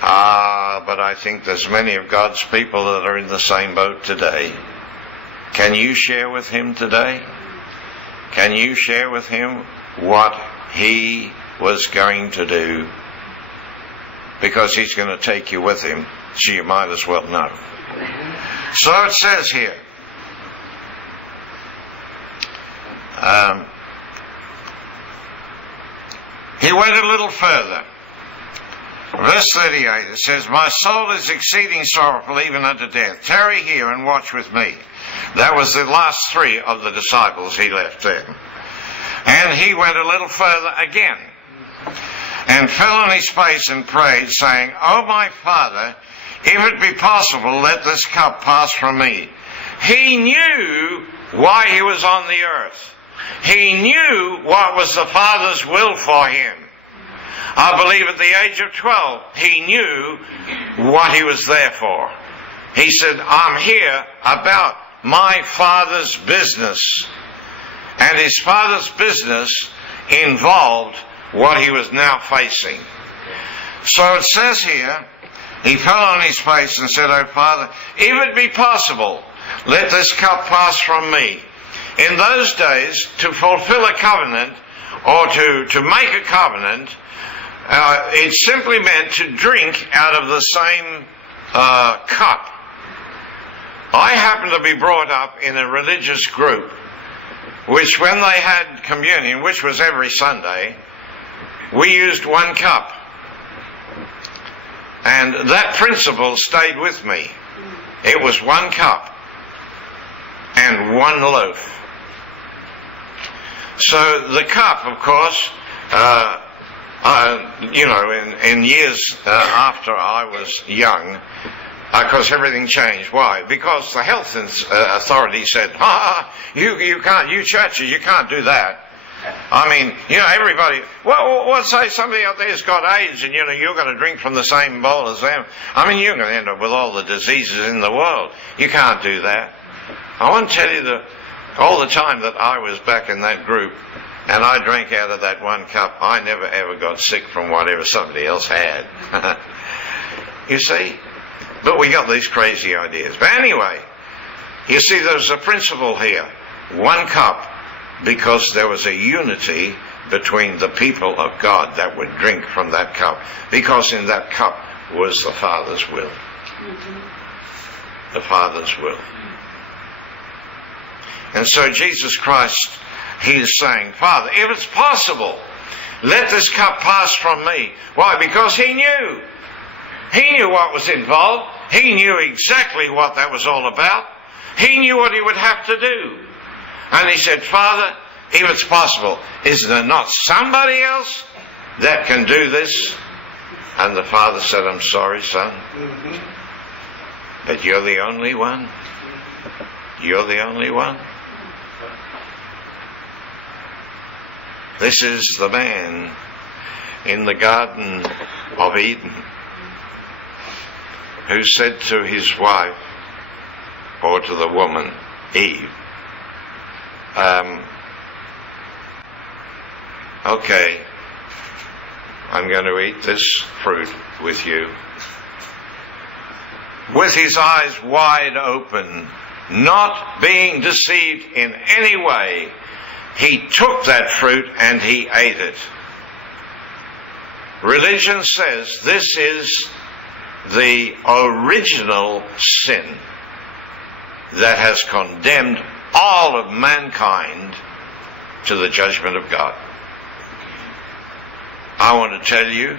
But I think there's many of God's people that are in the same boat today. Can you share with him today? Can you share with him what he was going to do? Because he's going to take you with him, so you might as well know. So it says here, he went a little further. Verse 38, it says, "My soul is exceeding sorrowful, even unto death. Tarry here and watch with me." That was the last three of the disciples he left there. And he went a little further again, and fell on his face and prayed, saying, "O my Father, if it be possible, let this cup pass from me." He knew why he was on the earth. He knew what was the Father's will for him. I believe at the age of 12, he knew what he was there for. He said, "I'm here about my Father's business." And his Father's business involved what he was now facing. So it says here, he fell on his face and said, "O Father, if it be possible, let this cup pass from me." In those days, to fulfill a covenant, or to make a covenant, it simply meant to drink out of the same cup. I happened to be brought up in a religious group which, when they had communion, which was every Sunday, we used one cup. And that principle stayed with me. It was one cup and one loaf. So the cup, of course, in years after I was young, because everything changed. Why? Because the health authority said, you can't, you churches, you can't do that. I mean, everybody, well, say somebody out there's got AIDS and, you're going to drink from the same bowl as them. I mean, you're going to end up with all the diseases in the world. You can't do that. I want to tell you that all the time that I was back in that group and I drank out of that one cup, I never ever got sick from whatever somebody else had. You see? But we got these crazy ideas. But anyway, you see, there's a principle here. One cup, because there was a unity between the people of God that would drink from that cup. Because in that cup was the Father's will. The Father's will. And so Jesus Christ, he's saying, "Father, if it's possible, let this cup pass from me." Why? Because he knew. He knew what was involved. He knew exactly what that was all about. He knew what he would have to do. And he said, "Father, if it's possible, is there not somebody else that can do this?" And the Father said, "I'm sorry, son, but you're the only one. You're the only one." This is the man in the Garden of Eden who said to his wife, or to the woman, Eve, "Okay, I'm going to eat this fruit with you." With his eyes wide open, not being deceived in any way, he took that fruit and he ate it. Religion says this is the original sin that has condemned all of mankind to the judgment of God. I want to tell you,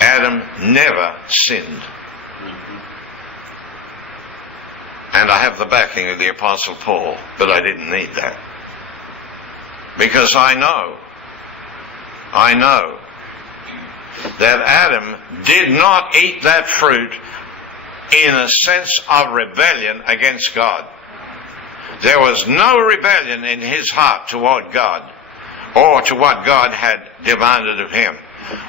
Adam never sinned. And I have the backing of the Apostle Paul, but I didn't need that. Because I know that Adam did not eat that fruit in a sense of rebellion against God. There was no rebellion in his heart toward God or to what God had demanded of him.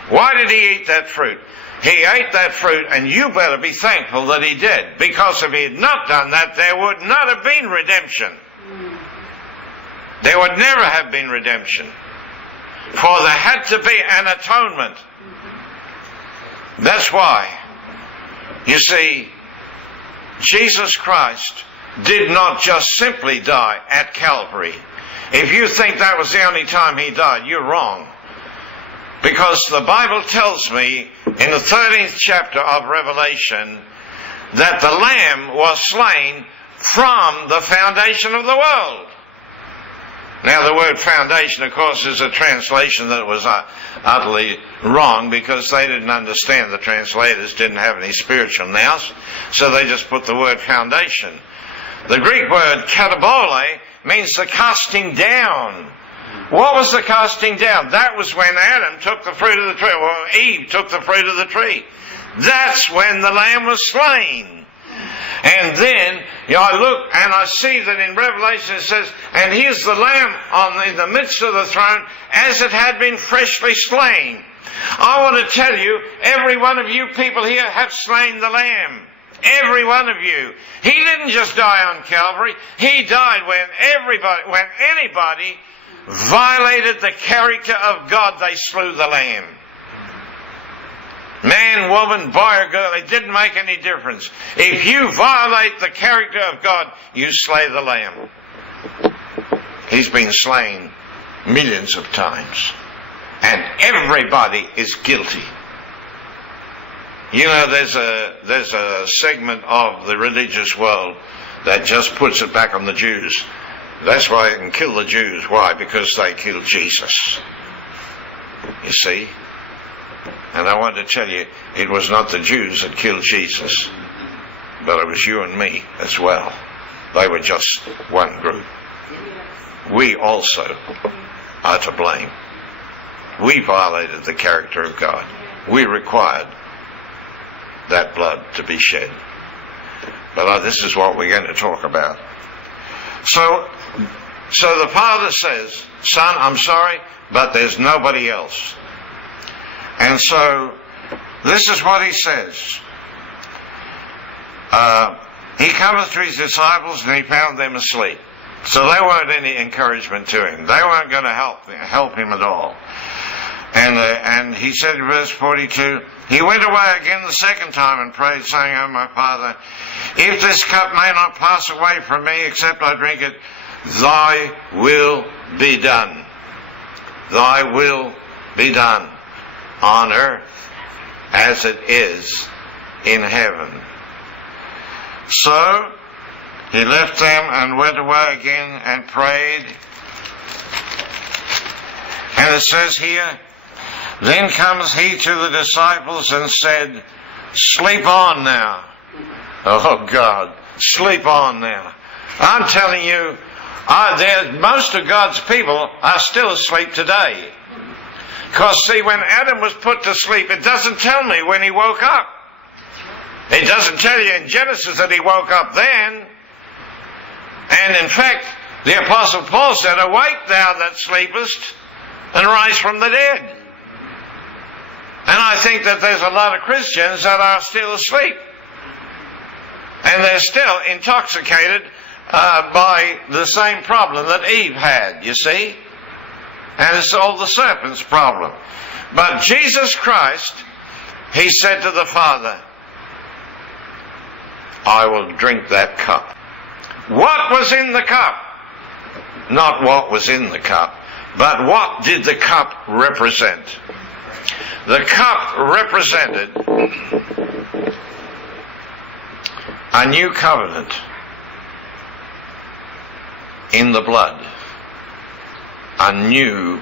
Why did he eat that fruit? He ate that fruit, and you better be thankful that he did, because if he had not done that, there would not have been redemption. There would never have been redemption. For there had to be an atonement. That's why, you see, Jesus Christ did not just simply die at Calvary. If you think that was the only time he died, you're wrong. Because the Bible tells me in the 13th chapter of Revelation that the Lamb was slain from the foundation of the world. Now, the word foundation, of course, is a translation that was utterly wrong, because they didn't understand. The translators didn't have any spiritual nous, so they just put the word foundation. The Greek word katabole means the casting down. What was the casting down? That was when Adam took the fruit of the tree, or Eve took the fruit of the tree. That's when the Lamb was slain. And then, I look and I see that in Revelation it says, and here's the Lamb in the midst of the throne, as it had been freshly slain. I want to tell you, every one of you people here have slain the Lamb. Every one of you. He didn't just die on Calvary. He died when anybody violated the character of God, they slew the Lamb. Man, woman, boy or girl, it didn't make any difference. If you violate the character of God, you slay the Lamb. He's been slain millions of times. And everybody is guilty. You know, there's a segment of the religious world that just puts it back on the Jews. That's why they can kill the Jews. Why? Because they killed Jesus. You see? And I want to tell you, it was not the Jews that killed Jesus, but it was you and me as well. They were just one group. We also are to blame. We violated the character of God. We required that blood to be shed. But this is what we're going to talk about. So the Father says, Son, I'm sorry, but there's nobody else. And so, this is what he says. He cometh to his disciples and he found them asleep. So they weren't any encouragement to him. They weren't going to help him at all. And he said in verse 42, he went away again the second time and prayed, saying, O my Father, if this cup may not pass away from me except I drink it, thy will be done. Thy will be done on earth as it is in heaven. So he left them and went away again and prayed. And it says here, then comes he to the disciples and said, sleep on now. Oh God, sleep on now. I'm telling you, most of God's people are still asleep today. Because see, when Adam was put to sleep, it doesn't tell me when he woke up. It doesn't tell you in Genesis that he woke up then. And in fact, the Apostle Paul said, awake thou that sleepest, and rise from the dead. And I think that there's a lot of Christians that are still asleep. And they're still intoxicated by the same problem that Eve had, you see. And it's all the serpent's problem. But Jesus Christ, he said to the Father, I will drink that cup. What was in the cup? Not what was in the cup, but what did the cup represent? The cup represented a new covenant in the blood. A new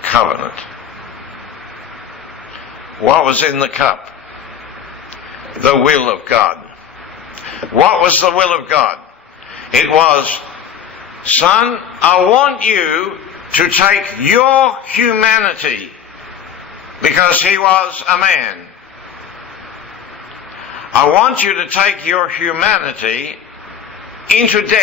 covenant. What was in the cup? The will of God. What was the will of God? It was, Son, I want you to take your humanity, because he was a man. I want you to take your humanity into death.